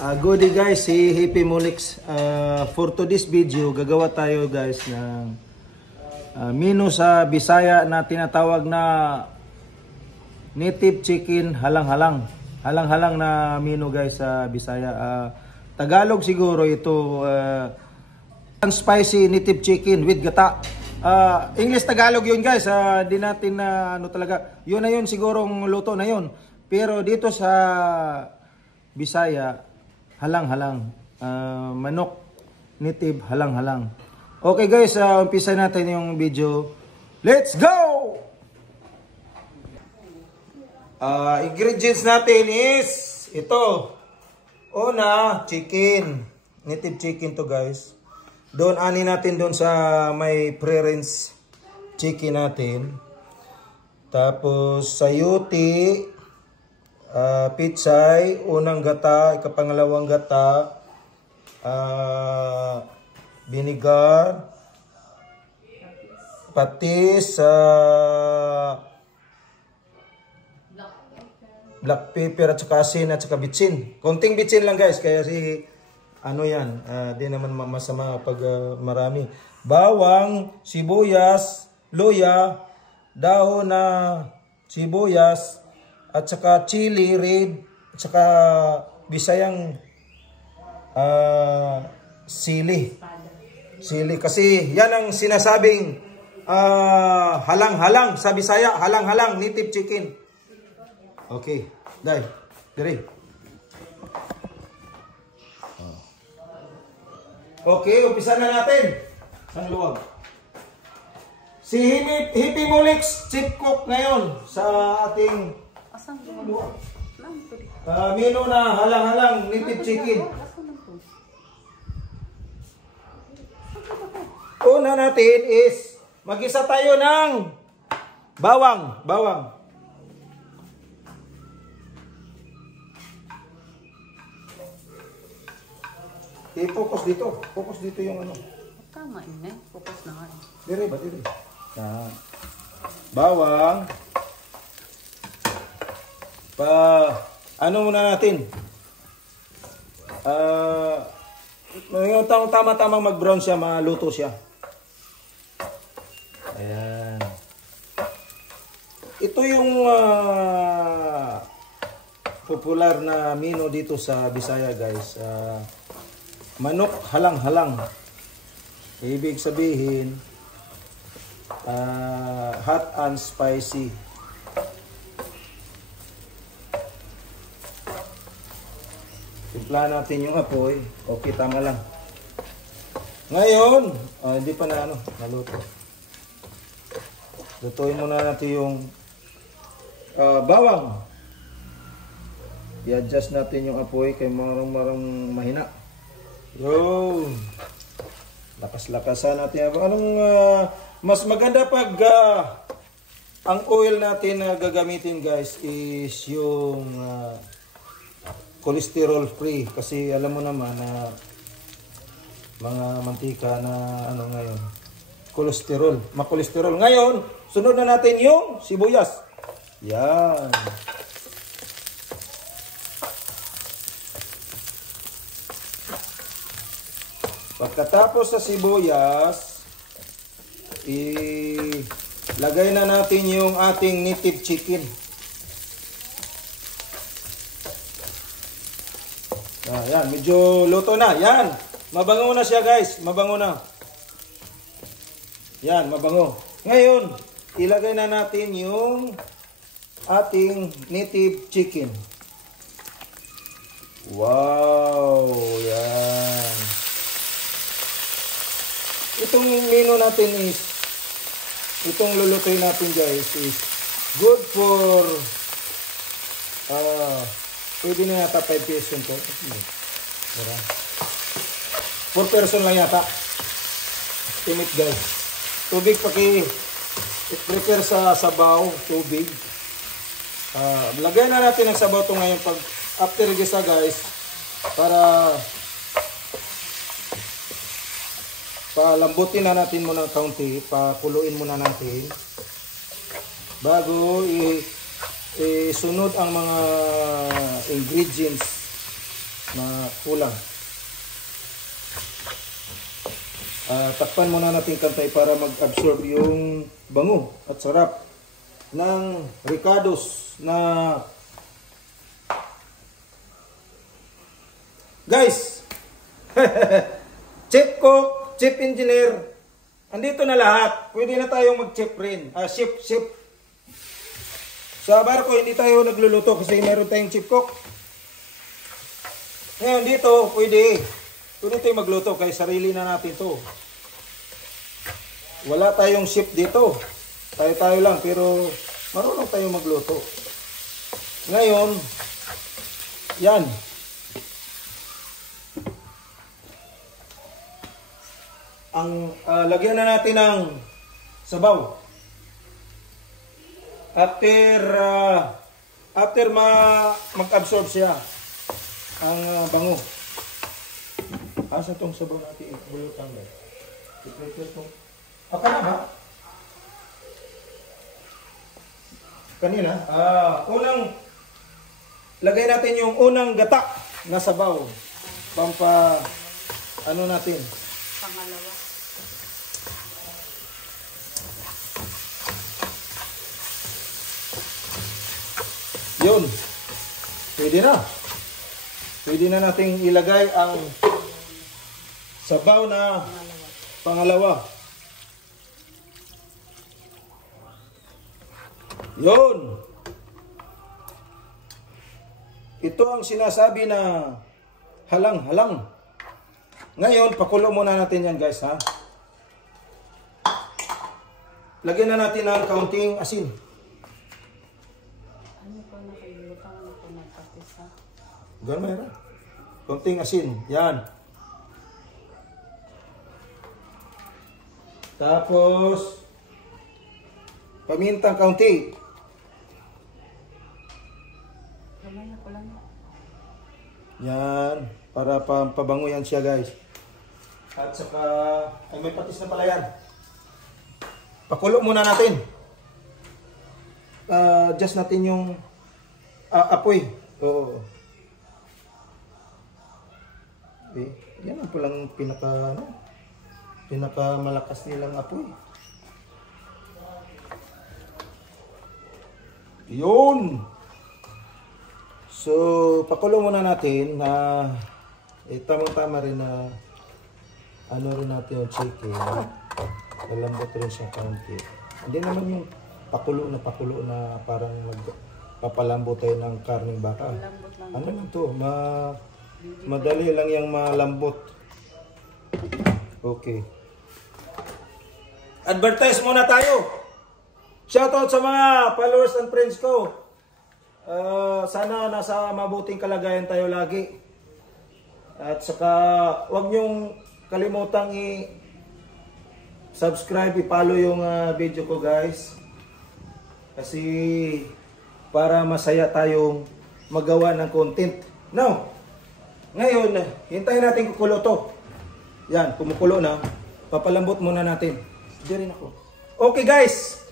Goodie guys, si Hippie Mulix. For today's video, gagawa tayo guys ng menu sa Bisaya na tinatawag na native chicken halang-halang. Halang-halang na menu guys sa Bisaya. Tagalog siguro ito, spicy native chicken with gata. English Tagalog yun guys, di natin na ano talaga. Yun na yun sigurong luto na yun. Pero dito sa Bisaya, halang-halang. Manok native halang-halang. Okay guys, umpisa natin yung video. Let's go! Ingredients natin is ito. Una, chicken. Native chicken to guys. Doon ani natin doon sa may pre-rinse chicken natin. Tapos sayuti, pitsay, unang gata, ikapangalawang gata, vinegar, patis, black pepper at saka asin at saka bitsin. Konting bitsin lang guys, kaya si ano yan, di naman masama pag marami. Bawang, sibuyas, luya, dahon na sibuyas, at saka chili red, at saka Bisayang sili. Sili kasi yan ang sinasabing halang-halang sa Bisaya, halang-halang native chicken. Okay, dai, dire. Okay, umpisa na natin. Ang luwag. Si Hippie Mulix, chief cook ngayon sa ating menu na halang-halang native chicken. Una natin is mag-isa tayo ng bawang. I-focus dito. Focus dito yung ano. Tama yun eh. Focus na nga eh. Dire ba? Dire. Bawang. Ano muna natin? Yung tama-tamang mag-brown siya, maluto siya. Ayan. Ito yung popular na menu dito sa Bisaya guys. Manok halang-halang. Ibig sabihin, hot and spicy. Timpla natin yung apoy. Okay, tama lang. Ngayon, hindi pa na naluto. Lutuin muna natin yung bawang. I-adjust natin yung apoy kay marang mahina. Yo! Lakas-lakasan natin. Anong mas maganda pag ang oil natin na gagamitin guys is yung cholesterol free, kasi alam mo naman na mga mantika na ngayon, makolesterol. Ngayon, sunod na natin yung sibuyas. Yan. Pagkatapos sa sibuyas, ilagay na natin yung ating native chicken. Yan, medyo luto na. Yan, mabango na siya guys. Mabango na. Yan, mabango. Ngayon, ilagay na natin yung ating native chicken. Wow, yan. Itong menu natin is, itong lulutuin natin guys is good for pwede na yata 5 person to. 4 person lang yata. Timit guys. Tubig prepare sa sabaw, tubig. Lagyan na natin ang sabaw to ngayon pag after gisa guys, para palambutin na natin muna kaunti, pakuluin muna natin bago isunod ang mga ingredients na kulang. Takpan muna natin kantay para mag-absorb yung bango at sarap ng ricados na guys. Chef cook, chef engineer, andito na lahat. Pwede na tayong mag-chef rin. Chef. Sa barko hindi tayo nagluluto kasi meron tayong chef cook. Ngayon dito pwede tayong magluto kaya sarili na natin to. Wala tayong chef dito. Tayo lang pero marunong tayong magluto. Ngayon, yan. Lagyan na natin ng sabaw. After mag-absorb siya ang bango. Asa tong sabaw natin? Bulutan ba? Aka na ba? Kanina? Unang lagay natin yung unang gata na sabaw. Ano natin? Pangalawa. Yun. Pwede na. Pwede na nating ilagay ang sabaw na pangalawa. Yun. Ito ang sinasabi na halang-halang. Ngayon, pakulo muna natin yan guys ha. Lagyan na natin ng kaunting asin. Ano ko nakalimutan ko nagpatis ha? Ganun mayroon. Kaunting asin. Yan. Tapos, pamintang kaunti. Gamay ako lang. Yan. Para pabango yan siya guys. At saka, ay may patis na pala yan. Pakulo muna natin. Adjust natin yung apoy. Oo. Okay. Yan ang palang pinaka malakas nilang apoy. Yun. So, pakulo muna natin na tamang-tama rin na ano rin natin yung chicken. Malambot rin siya kaunti. Hindi naman yung pakulo na parang magpapalambot tayo ng karning baka. Ano lang to? Madali lang yung malambot. Okay. Advertise muna tayo. Shoutout sa mga followers and friends ko. Sana nasa mabuting kalagayan tayo lagi. At saka huwag niyong kalimutang i-subscribe, i-follow yung video ko guys. Kasi para masaya tayong magawa ng content. Now, ngayon, hintayin natin kukulo to. Yan, kumukulo na. Papalambot muna natin. Diyan rin ako. Okay guys.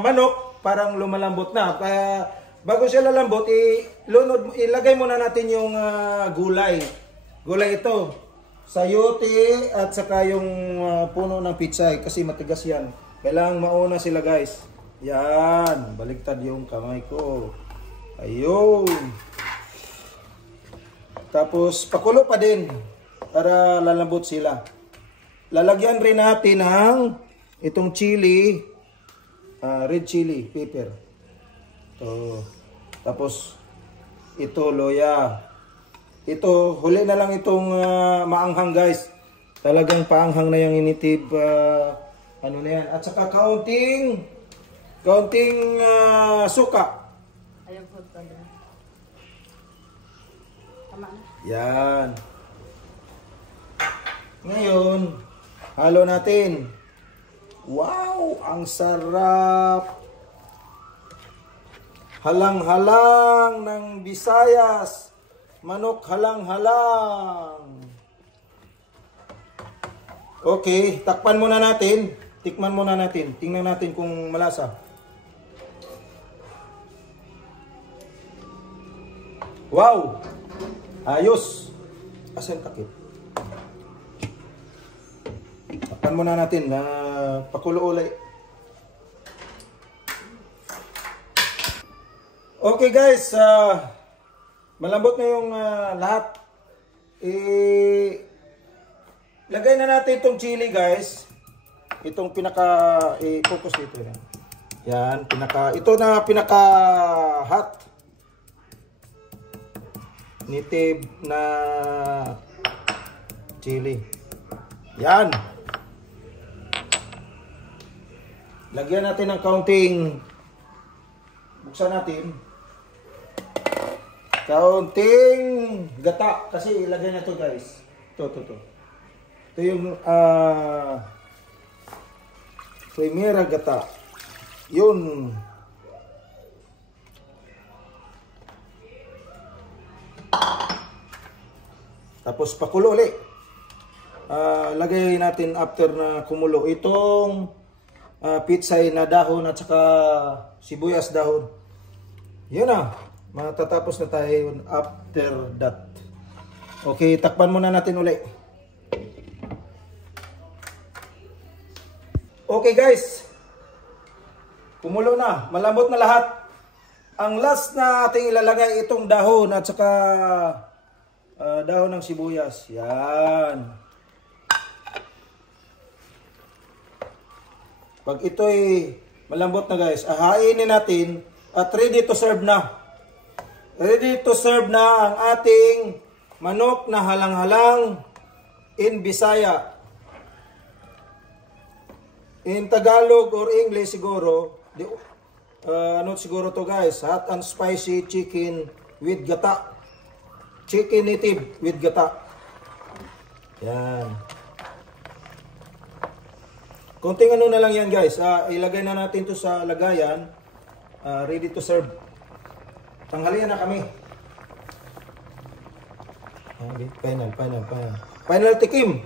Manok, parang lumalambot na. Bago siya lalambot, ilagay muna natin yung gulay. Gulay ito. Sayote at saka yung puno ng pitsay kasi matigas yan. Kailangan mauna sila guys. Yan. Baligtad yung kamay ko. Ayun. Tapos pakulo pa din para lalambot sila. Lalagyan rin natin ng itong chili, red chili pepper. Tapos ito loya. Ito huli na lang itong maanghang guys. Talagang paanghang na yung initib ano na yan. At saka kaunting suka. Ayaw ko pala. Tama na. Yan. Ngayon, halo natin. Wow, ang sarap. Halang-halang ng Visayas. Manok halang-halang. Okay, takpan muna natin. Tikman muna natin. Tingnan natin kung malasa. Wow! Ayos! Asan takip? Takpan muna natin na pakulo ulit. Okay guys, malambot na yung lahat. Lagay na natin itong chili guys. Itong focus dito yan. Yan, ito na pinaka-hot. Native na chili. Yan. Lagyan natin ng kaunting, buksan natin. Kaunting gata. Kasi ilagay na to guys. Ito. Ito yung primera gata. Yun. Tapos pakulo ulit. Lagay natin after na kumulo itong pitsay na dahon at saka sibuyas dahon. Yun na. Matatapos na tayo after that. Okay, takpan muna natin ulit. Okay guys. Kumulo na. Malambot na lahat. Ang last na ating ilalagay itong dahon at saka dahon ng sibuyas. Yan. Pag ito'y malambot na guys, ahainin natin at ready to serve na. Ready to serve na ang ating manok na halang-halang in Bisaya. In Tagalog or English siguro, ano siguro to guys, hot and spicy chicken with gata. Chicken native with gata. Yan. Konting ano na lang yan guys. Ilagay na natin to sa lagayan. Ready to serve. Tanghalian na kami. Okay, final tikim.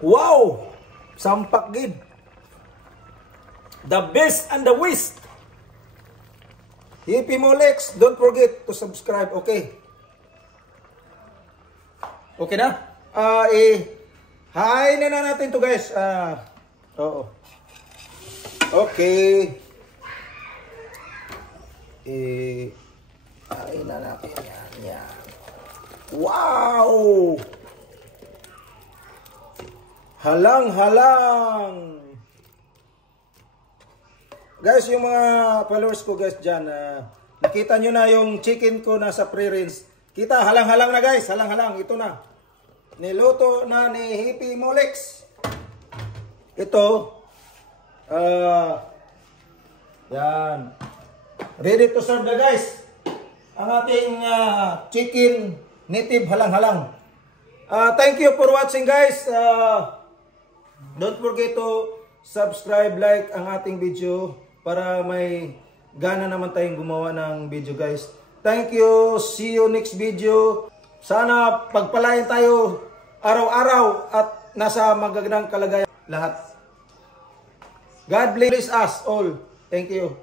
Wow! Sampak gid. The best and the worst. Hippie Molex, don't forget to subscribe. Okay. Okay na? Hi na natin to guys. Oo. Okay. Hi na natin yan. Wow! Halang-halang. Guys, yung mga followers ko guys dyan, nakita nyo na yung chicken ko nasa pre-rinse. Kita, halang-halang na guys, halang-halang. Ito na. Niluto na ni Hippie Molex. Ito. Yan. Ready to serve na guys. Ang ating chicken native halang-halang. Thank you for watching guys. Don't forget to subscribe, like ang ating video para may gana naman tayong gumawa ng video guys. Thank you. See you next video. Sana pagpalain tayo araw-araw at nasa magagandang kalagayan lahat. God bless us all. Thank you.